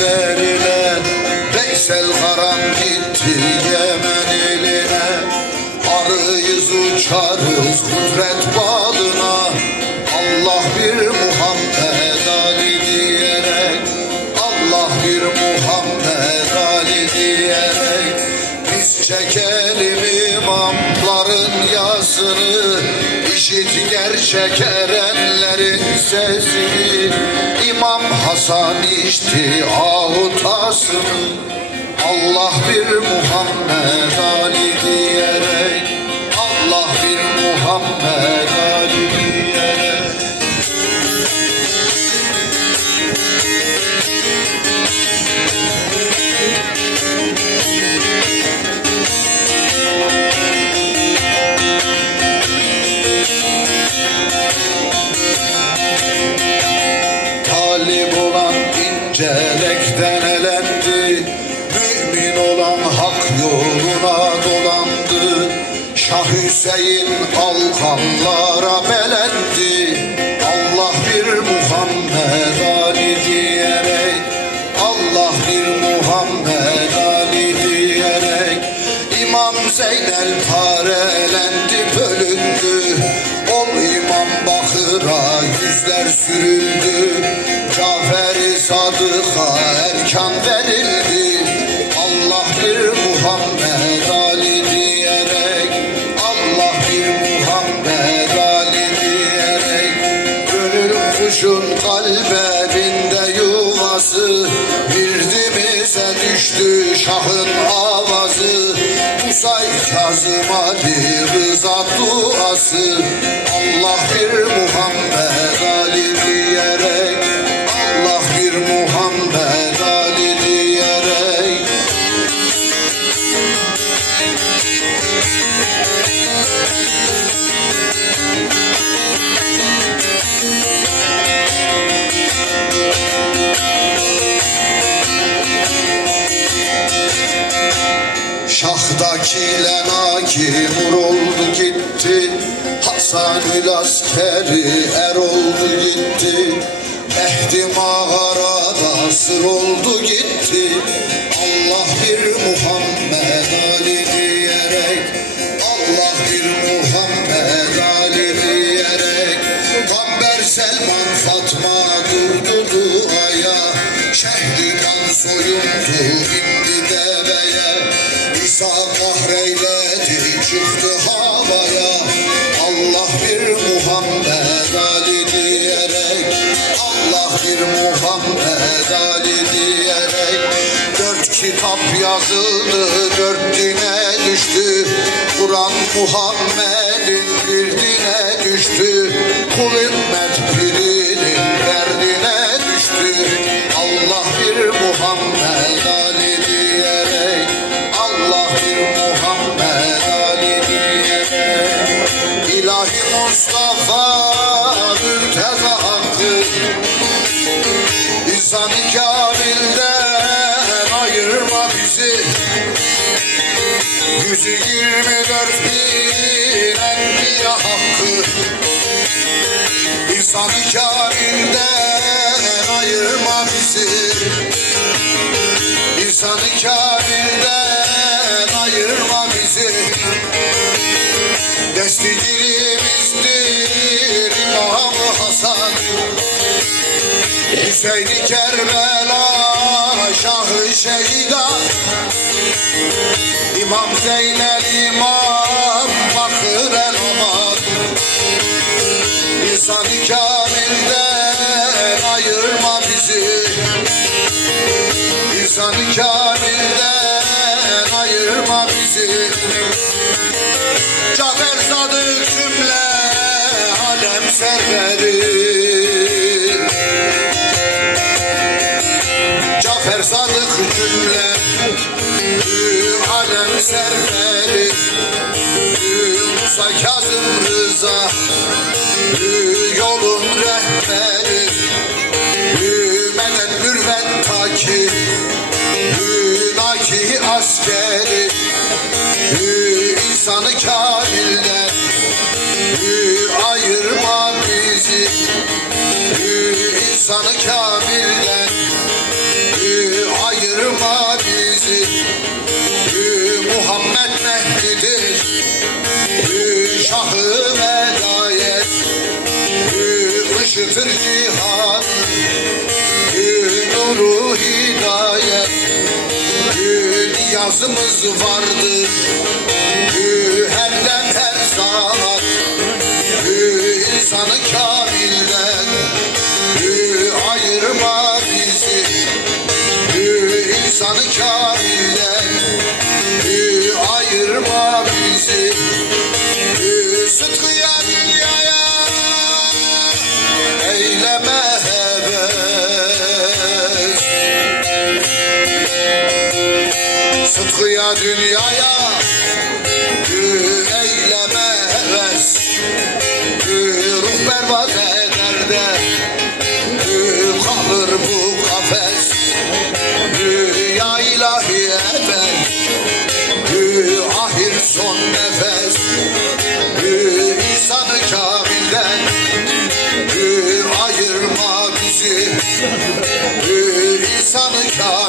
verilen Veysel Karam gitti Yemen eline. Arıyız uçarız kudret balına Allah bir Muhammed Ali diyerek Allah bir Muhammed Ali diyerek Biz çekelim imamların yazını İşit gerçek erenlerin sesini İmam Hasan içti ahutasını Allah bir Muhammed Ali diyerek Allah bir Muhammed incelekten elendi. Mümin olan hak yoluna dolandı. Şah Hüseyin şahın avazı Musa Kazım Ali Rıza duası. Allah bir Muhammed Şahdakiyle nakimur oldu gitti. Hasanül askeri er oldu gitti. Mehdi mağarada sır oldu gitti kitap yazıldı dört dine düştü. Kur'an Muhammed'in bir dine düştü. Kul ümmet 124 bin enbiya hakkı. İnsan hikârinden ayırma bizi. İnsan hikârinden ayırma bizi. Destigirimizdir İmam-ı Hasan. Hüseyin-i Kerbela Şahı Şehida İmam Zeynel İmam Bakır el Aman İnsan-ı kamilden ayırma bizi. İnsan-ı kamilden ayırma bizi. Cafer Sadık cümle alem serveri Büyük yolun rehberi. Büyük Meden Mürvet Taki Büyük Naki askeri Küfür cihan Nuru hidayet. Yazımız vardır Hem her saat İnsanı kamilden Ayırma bizi. İnsanı kamilden Dünyaya. Eyleme heves Ruh berbat eder de Kalır bu kafes Ya ilahi eder Ahir son nefes İnsanı kamilden. Ayırma bizi İnsanı kamilden